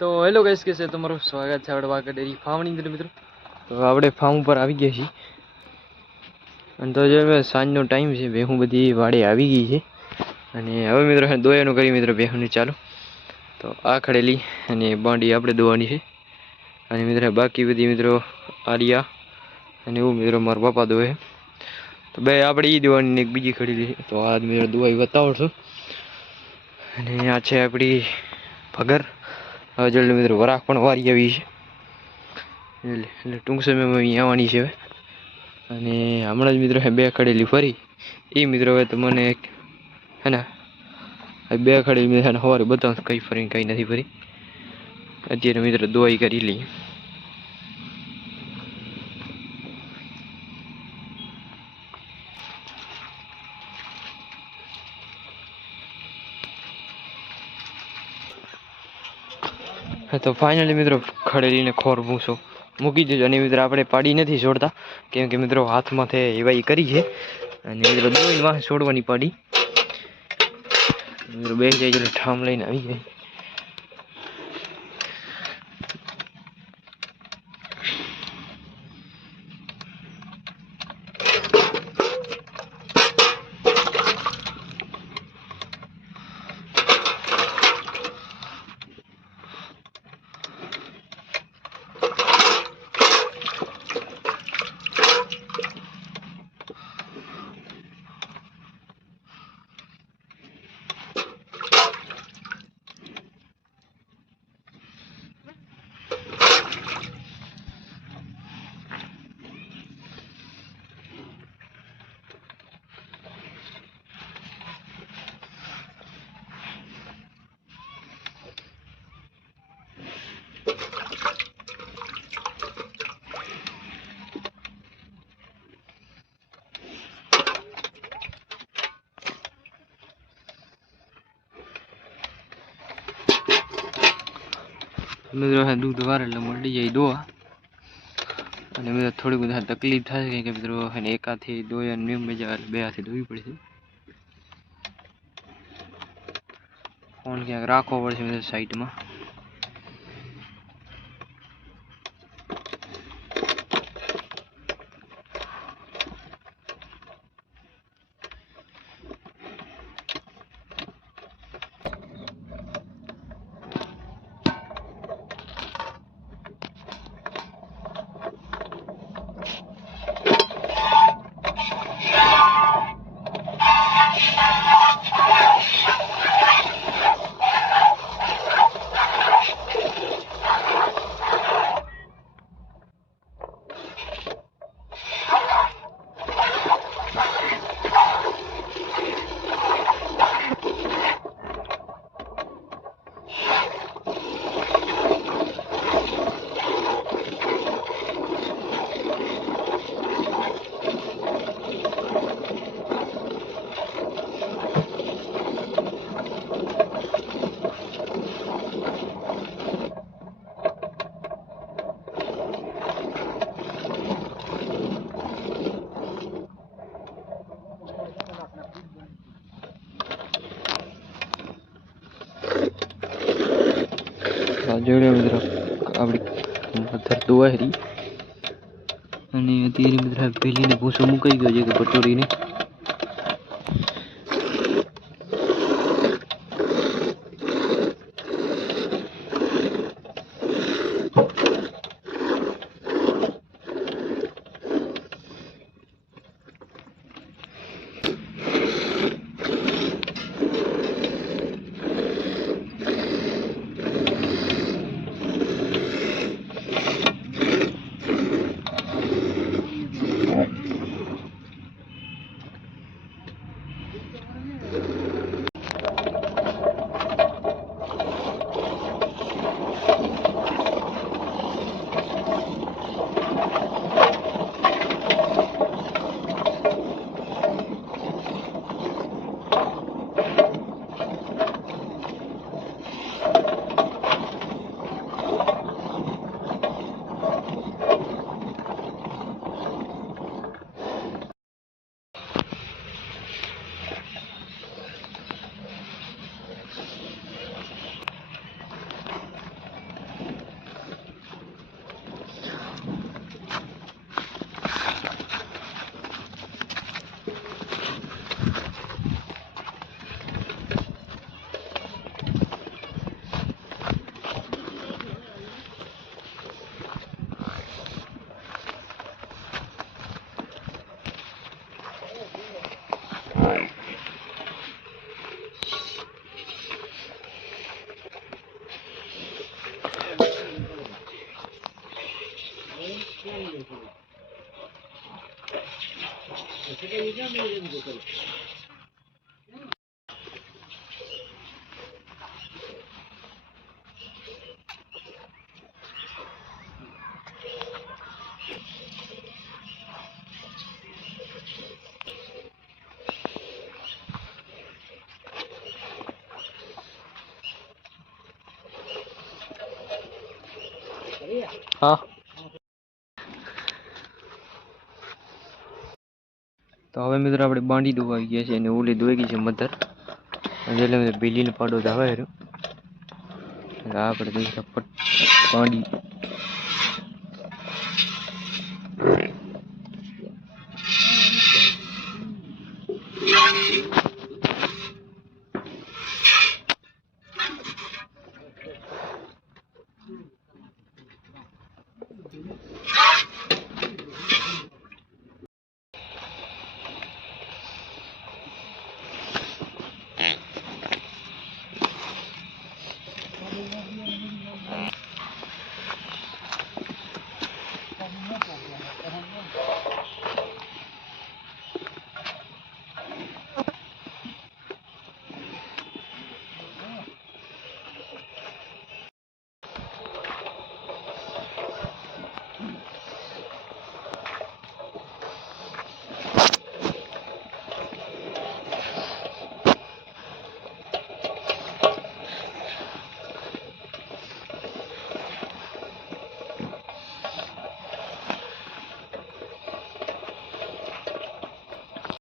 તો hello guys, કે છે તમારું સ્વાગત છે આપણે વાઘ ડેરી ફાર્મની અંદર મિત્રો. તો આપણે ફાર્મ ઉપર આવી ગયા છીએ અને તો જે સાંજનો ટાઈમ છે, ભેહું બધી વાડે આવી ગઈ છે અને હવે મિત્રો દોયાનું કરી મિત્રો ભેહુંની ચાલુ. તો આ ખડેલી અને બાંડી આપણે દોવાની છે અને મિત્રો બાકી બધી મિત્રો આર્યા અને એવું મિત્રો મારા બાપા દોવે. તો બે આપણે એ દોવાની એક બીજી ખડેલી છે. તો આ મિત્રો દોવાઈ બતાવશો અને આ છે આપણી ભગર. હવે જલ્દી મિત્રો વરાખ પણ વારી આવી છે એટલે ટૂંક સમયમાં અહીં આવવાની છે હવે. અને હમણાં જ મિત્રો બે ખડેલી ફરી એ મિત્રો હવે તમને હે ને બે ખડેલી મેં સવારે બતાવું કઈ ફરીને કઈ નથી ફરી. અત્યારે મિત્રો દોવાઈ કરી લઈએ. તો ફાઇનલી મિત્રો ખડેલીને ખોર ભૂસો મૂકી દેજો. અને મિત્રો આપણે પાડી નથી છોડતા કેમ કે મિત્રો હાથમાંથી એવાઈ કરી છે અને મિત્રો દોઈને વાહ છોડવાની પાડી મિત્રો બે જાય એટલે ઠામ લઈને આવી જાય. મિત્રો દૂધ વાર એટલે મળી જાય દોવા અને મિત્રો થોડી બધા તકલીફ થાય કે મિત્રો એક હાથથી દોય અને મજા એટલે બે હાથે દોવી પડશે. ફોન ક્યાંક રાખવો પડશે મિત્રો સાઈડમાં. જોડે મિત્રો આપણી મધર દોવારી અને અત્યારે મિત્રો પેલીને ભૂસો મુકાઈ ગયો છે કે પટોરીને. હા તો હવે મિત્રો આપણે બાંડી દોવાઈ ગયા છે અને ઓલી દોઈ ગઈ છે મધર અને એટલે બિલીને પાડો ધાવા આપણે દોઈ બાંડી